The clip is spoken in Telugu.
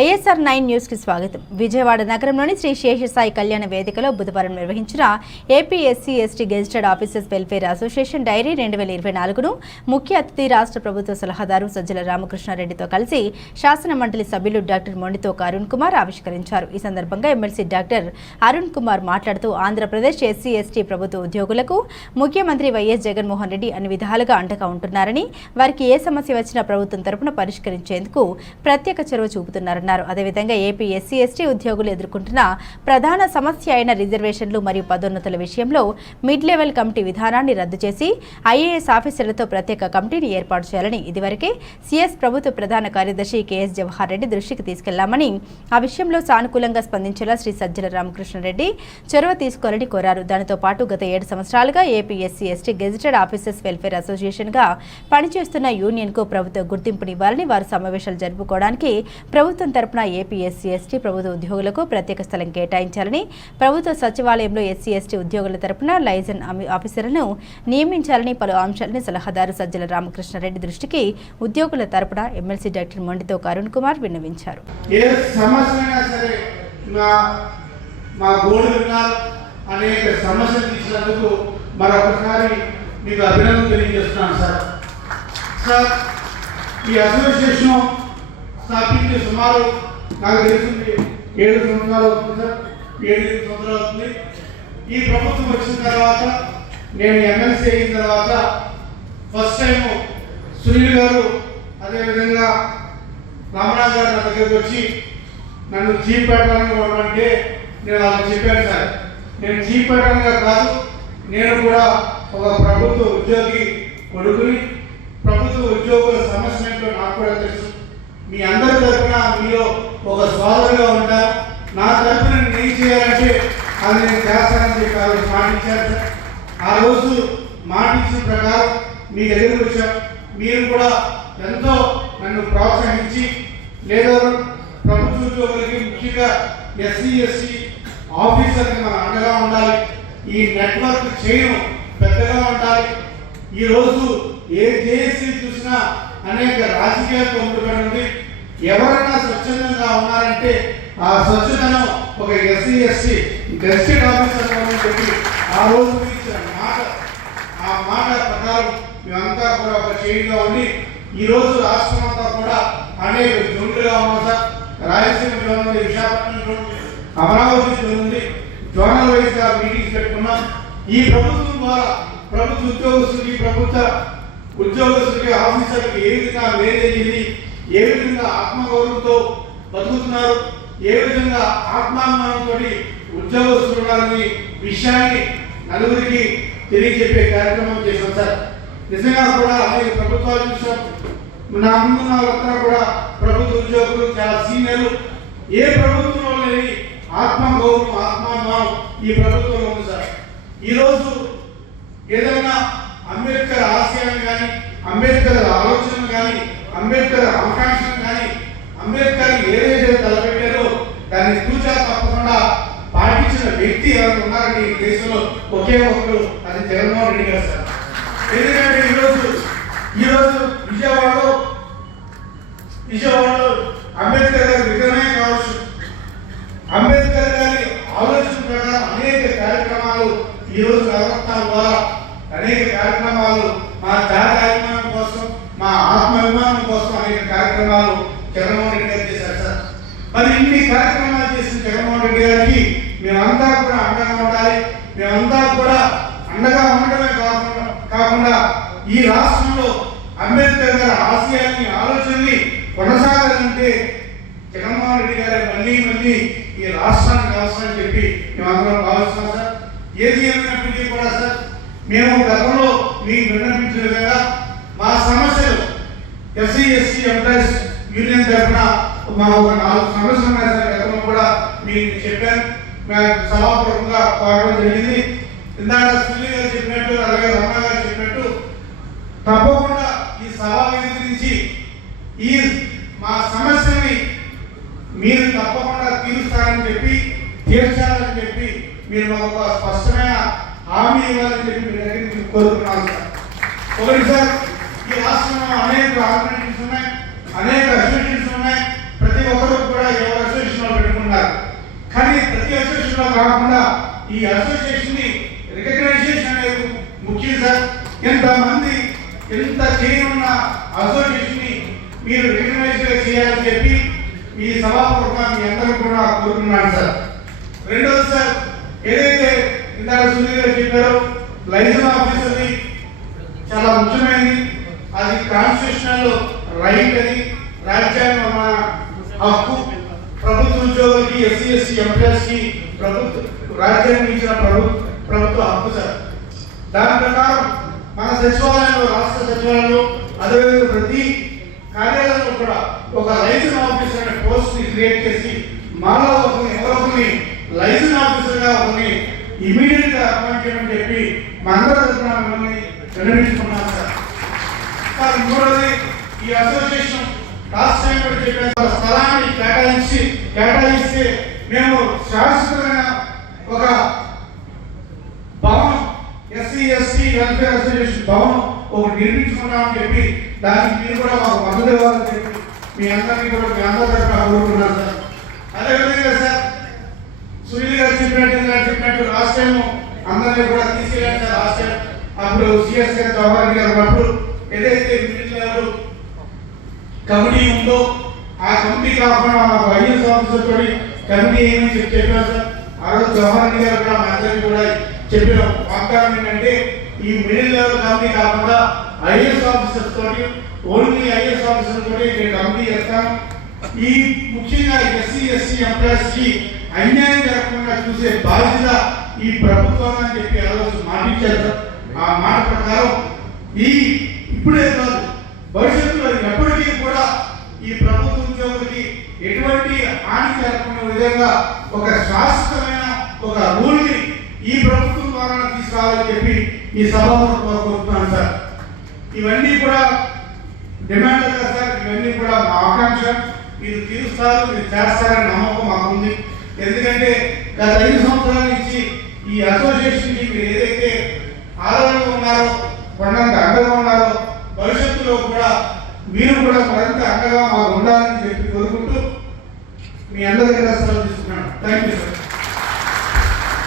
ఐఎస్ఆర్ 9 న్యూస్ కి స్వాగతం. విజయవాడ నగరంలోని శ్రీ శేషసాయి కళ్యాణ వేదికలో బుధవారం నిర్వహించిన AP SC ST gazetted officers welfare association diary 2024ను ముఖ్య అతిథి రాష్ట్ర ప్రభుత్వ సలహాదారు సజ్జల రామకృష్ణారెడ్డితో కలిసి శాసన మండలి సభ్యులు డాక్టర్ మొండితోక అరుణ్ కుమార్ ఆవిష్కరించారు. ఈ సందర్భంగా ఎమ్మెల్సీ డాక్టర్ అరుణ్ కుమార్ మాట్లాడుతూ ఆంధ్రప్రదేశ్ ఎస్సీ ఎస్టీ ప్రభుత్వ ఉద్యోగులకు ముఖ్యమంత్రి వైఎస్ జగన్మోహన్ రెడ్డి అన్ని విధాలుగా అండగా ఉంటున్నారని, వారికి ఏ సమస్య వచ్చినా ప్రభుత్వం తరపున పరిష్కరించేందుకు ప్రత్యేక చొరవ చూపుతున్నారు. అదేవిధంగా ఏపీ ఎస్సీ ఎస్టీ ఉద్యోగులు ఎదుర్కొంటున్న ప్రధాన సమస్య అయిన రిజర్వేషన్లు మరియు పదోన్నతుల విషయంలో మిడ్ లెవెల్ కమిటీ విధానాన్ని రద్దు చేసి ఐఏఎస్ ఆఫీసర్లతో ప్రత్యేక కమిటీని ఏర్పాటు చేయాలని ఇదివరకే సీఎస్ ప్రభుత్వ ప్రధాన కార్యదర్శి కేఎస్ జవహర్ రెడ్డి దృష్టికి తీసుకెళ్లామని, ఆ విషయంలో సానుకూలంగా స్పందించేలా శ్రీ సజ్జల రామకృష్ణారెడ్డి చొరవ తీసుకోవాలని కోరారు. దానితో పాటు గత 7 సంవత్సరాలుగా AP SC ST gazetted officers welfare association గా పనిచేస్తున్న యూనియన్ కు ప్రభుత్వ గుర్తింపునివ్వాలని, వారు సమావేశాలు జరుపుకోవడానికి ప్రభుత్వం తరపున ఏపీ ఎస్సీ ఎస్టీ ప్రభుత్వ ఉద్యోగులకు ప్రత్యేక స్థలం కేటాయించాలని, ప్రభుత్వ సచివాలయంలో ఎస్సీ ఎస్టీ ఉద్యోగుల తరపున లైజన్ ఆఫీసర్లను నియమించాలని పలు అంశాలని సలహాదారు సజ్జల రామకృష్ణారెడ్డి దృష్టికి ఉద్యోగుల తరపున ఎమ్మెల్సీ డాక్టర్ మొండితోక అరుణ్ కుమార్ విన్నవించారు. స్థాపించి సుమారు నాకు తెలిసింది 7 సంవత్సరాలు అవుతుంది సార్. 7 సంవత్సరాలు అవుతుంది. ఈ ప్రభుత్వం వచ్చిన తర్వాత, నేను ఎమ్మెల్సీ అయిన తర్వాత ఫస్ట్ టైం సునీల్ గారు, అదేవిధంగా రామరాజు గారు నా దగ్గరికి వచ్చి నన్ను చీఫ్ పెట్టడానికి అంటే నేను వాళ్ళకి చెప్పాను సార్, నేను చీఫ్ పెట్టడంగా కాదు, నేను కూడా ఒక ప్రభుత్వ ఉద్యోగి కొడుకుని, ప్రభుత్వ ఉద్యోగుల సమస్య ఏంటో నాకు కూడా తెలుసు. మీ అందరి తరఫున మీలో ఒక సోదరుగా ఉంటారు. నా తరఫున నేను ఏం చేయాలంటే అది నేను చేస్తానని చెప్పి ఆ రోజు మాటించారు సార్. ఆ రోజు మాటించిన ప్రకారం మీ దగ్గరకు వచ్చాం. మీరు కూడా ఎంతో నన్ను ప్రోత్సహించి, లేదా ప్రభుత్వ ఉద్యోగులకి ముఖ్యంగా ఎస్సీ ఎస్టీ ఆఫీసర్కి మనం అండగా ఉండాలి, ఈ నెట్వర్క్ చేయడం పెద్దగా ఉండాలి. ఈరోజు ఏ జేఏసీ చూసినా అనేక రాజకీయాలతో ముడిపడి ఉంది. ఎవరైనా స్వచ్ఛందంగా ఉన్నారంటే ఆ స్వచ్ఛతనం ఒక ఎస్సీ ఎస్టీ గెజిటెడ్ ఆఫీసర్ అని చెప్పి ఆ రోజు ఇచ్చిన మాట ప్రకారం మేమంతా కూడా ఒక చేయిగా ఉండి ఈరోజు రాష్ట్రం అంతా కూడా అనేక జోన్లుగా ఉన్నాం సార్. రాయలసీమ జోన్ ఉంది, విశాఖపట్నం జోన్ ఉంది, అమరావతి జోన్ ఉంది. జోనల్ వైజ్గా మీటింగ్స్ పెట్టుకున్నాం. ఈ ప్రభుత్వం ద్వారా ప్రభుత్వ ఉద్యోగస్తులకి, ప్రభుత్వ ఉద్యోగస్తులకి, ఆఫీసర్లకి ఏ విధంగా మేలు జరిగింది, ఏ విధంగా ఆత్మగౌరవంతో బతుకుతున్నారు, ఏ విధంగా ఆత్మాభిమానంతో ఉద్యోగస్తులు ఉన్నారని విషయాన్ని నలుగురికి తెలియజెప్పే కార్యక్రమం చేశాం సార్. నిజంగా కూడా అనేక ప్రభుత్వాలు చూసాం. నా ముందున్న వాళ్ళంతా కూడా ప్రభుత్వ ఉద్యోగులు చాలా సీనియర్లు. ఏ ప్రభుత్వంలో లేని ఆత్మగౌరవం, ఆత్మాభిమానం ఈ ప్రభుత్వంలో ఉంది సార్. ఈరోజు ఏదైనా అంబేద్కర్ ఆశయాన్ని కానీ, అంబేద్కర్ ఆలోచనలు కానీ, అంబేద్కర్ ఆకాంక్షలు కానీ, అంబేద్కర్ ఏదైతే తలపెట్టారో దాన్ని తూచా తప్పకుండా పాటించిన వ్యక్తి ఎవరు ఉన్నారంటే ఈ దేశంలో ఒకే ఒకరు, అది జగన్మోహన్ రెడ్డి గారు సార్. ఎందుకంటే ఈరోజు విజయవాడలో అంబేద్కర్ గారి విగ్రహమే కావచ్చు, అంబేద్కర్ గారి ఆలోచన ప్రకారం అనేక కార్యక్రమాలు ఈరోజు నవరత్నాల ద్వారా అనేక కార్యక్రమాలు, మా జాతీయాభిమానం కోసం, మా ఆత్మాభిమానం కోసం అనేక కార్యక్రమాలు జగన్మోహన్ రెడ్డి గారు చేశారు సార్. మరి ఇన్ని కార్యక్రమాలు చేసిన జగన్మోహన్ రెడ్డి గారికి మేమంతా కూడా అండగా ఉండాలి. మేమంతా కూడా అండగా ఉండడమే కాకుండా ఈ రాష్ట్రంలో అంబేద్కర్ గారి ఆశయాన్ని, ఆలోచనని కొనసాగాలంటే జగన్మోహన్ రెడ్డి గారు మళ్ళీ ఈ రాష్ట్రానికి అవసరం చెప్పి మేమందరం భావిస్తున్నాం సార్. ఏది ఏమైనప్పటికీ కూడా సార్, మేము గతంలో మీకు విన్నపించిన విధంగా మా సమస్యలు ఎస్సీ ఎస్టీ ఎంప్లాయీస్ యూనియన్ తరఫున మా ఒక 4 సమస్యలు ఉన్నాయి సార్. గతంలో కూడా మీకు చెప్పాను, మేము సభాపూర్వకంగా కోరడం జరిగింది. ఇందాక సునీల్ గారు చెప్పినట్టు, అలాగే రమణ గారు చెప్పినట్టు తప్పకుండా ఈ సభా వేదిక నుంచి ఈ మా సమస్యని మీరు తప్పకుండా తీరుస్తారని చెప్పి, తీర్చాలని చెప్పి మీరు మాకు ఒక స్పష్టమైన హామీ ఇవ్వాలని చెప్పి మీ దగ్గర నుంచి కోరుతున్నాను సార్. ఒకటి సార్, ఈ రాష్ట్రంలో అనేక ఆర్గనైజేషన్స్ ఉన్నాయి, అనేక అసోసియేషన్స్ ఉన్నాయి. ప్రతి ఒక్కరు కూడా ఎవరు అసోసియేషన్లో పెట్టుకున్నారు. కానీ ప్రతి అసోసియేషన్లో కాకుండా ఈ అసోసియేషన్ని రికగ్నైజేషన్ అనేది ముఖ్యం సార్. ఎంతమంది ఎంత చేయనున్న అసోసియేషన్ని మీరు రికగ్నైజ్ చేయాలని చెప్పి ఈ సభాపూర్వకంగా మీ అందరూ కూడా కోరుకున్నాను సార్. రెండోది సార్, ఏదైతే ఇందాక సునీల్ గారు చెప్పారో లైసెన్స్ ఆఫీసర్ది చాలా ముఖ్యమైనది. అది కాన్స్టిట్యూషనల్ రైట్, అది రాజ్యాంగ హక్కు. ప్రభుత్వ ఉద్యోగులకి, ఎస్సీ ఎస్టీ ఎంప్లాయీస్కి రాజ్యాంగం ఇచ్చిన ప్రభుత్వ హక్కు సార్. దాని ప్రకారం మన సచివాలయంలో, రాష్ట్ర సచివాలయంలో, అదేవిధంగా ప్రతి కార్యాలయంలో కూడా ఒక లైసెన్స్ ఆఫీసర్ అనే పోస్ట్ ని క్రియేట్ చేసి మాలో ఎవరొకరిని లైసెన్స్ ఆఫీసర్ గా ఒకరిని ఇమీడియట్ గా అపాయింట్ చేయమని చెప్పి మా అందరూ తరఫున మిమ్మల్ని విన్నవించుకున్నాం సార్. మూడవది, ఈ అసోసియేషన్ లాస్ట్ టైం కూడా చెప్పిన స్థలాన్ని కేటాయిస్తే మేము శాశ్వతమైన ఒక భవనం, ఎస్సీ ఎస్టీ వెల్ఫేర్ అసోసియేషన్ భవనం ఒకటి నిర్మించుకున్నామని చెప్పి దానికి మీరు కూడా మాకు మద్దతు ఇవ్వాలని చెప్పి మీ అందరినీ కూడా మీ అందరి తరఫున కోరుకున్నాను సార్. అదేవిధంగా సార్, సునీల్ గారు చెప్పినట్టు లాస్ట్ టైం అందరినీ కూడా తీసుకెళ్ళాను సార్. లాస్ట్ టైం అప్పుడు సిఎస్ గారు, జవహర్ గారు ఉన్నప్పుడు ఏదైతే మిడిల్ లెవెల్ కమిటీ ఉందో ఆ కమిటీ కాకుండా మాకు ఐఎస్ ఆఫీసర్ తోటి కమిటీ ఏమని చెప్పారు సార్. ఆ రోజు జవహర్ గారు కూడా మా అందరికీ కూడా చెప్పిన వాగ్దానం ఏంటంటే ఈ మిడిల్ లెవెల్ కమిటీ కాకుండా ఐఎస్ ఆఫీసర్ తోటి, ఓన్లీ ఐఎస్ ఆఫీసర్ తోటి నేను కమిటీ చేస్తాను. ఈ ముఖ్యంగా ఎస్సీ ఎస్టీ ఎంప్లాయీస్ కి అన్యాయం జరగకుండా చూసే బాధ్యత ఈ ప్రభుత్వం అని చెప్పి ఆ రోజు మాటిచ్చారు సార్. ఆ మాట ప్రకారం ఇప్పుడే కాదు, భవిష్యత్తులో ఎప్పటికీ కూడా ఈ ప్రభుత్వ ఉద్యోగులకి ఎటువంటి హాని జరగకుండా విధంగా ఒక శాశ్వతమైన ఒక రూల్ ని ఈ ప్రభుత్వం ద్వారా తీసుకురావాలని చెప్పి ఈ సభలో కోరుకుంటున్నాను సార్. ఇవన్నీ కూడా డిమాండ్ కదా సార్, ఇవన్నీ కూడా మా ఆకాంక్ష. మీరు తీరుస్తారు, మీరు చేస్తారనే నమ్మకం మాకుంది. ఎందుకంటే గత 5 సంవత్సరాల నుంచి ఈ అసోసియేషన్ కి మీరు ఏదైతే ఆదరణగా ఉన్నారో, కొండంత అండగా ఉన్నారో, భవిష్యత్తులో కూడా మీరు కూడా మరింత అండగా మాకు ఉండాలని చెప్పి కోరుకుంటూ మీ అందరి దగ్గర సెలవు తీసుకున్నాను. Thank you sir.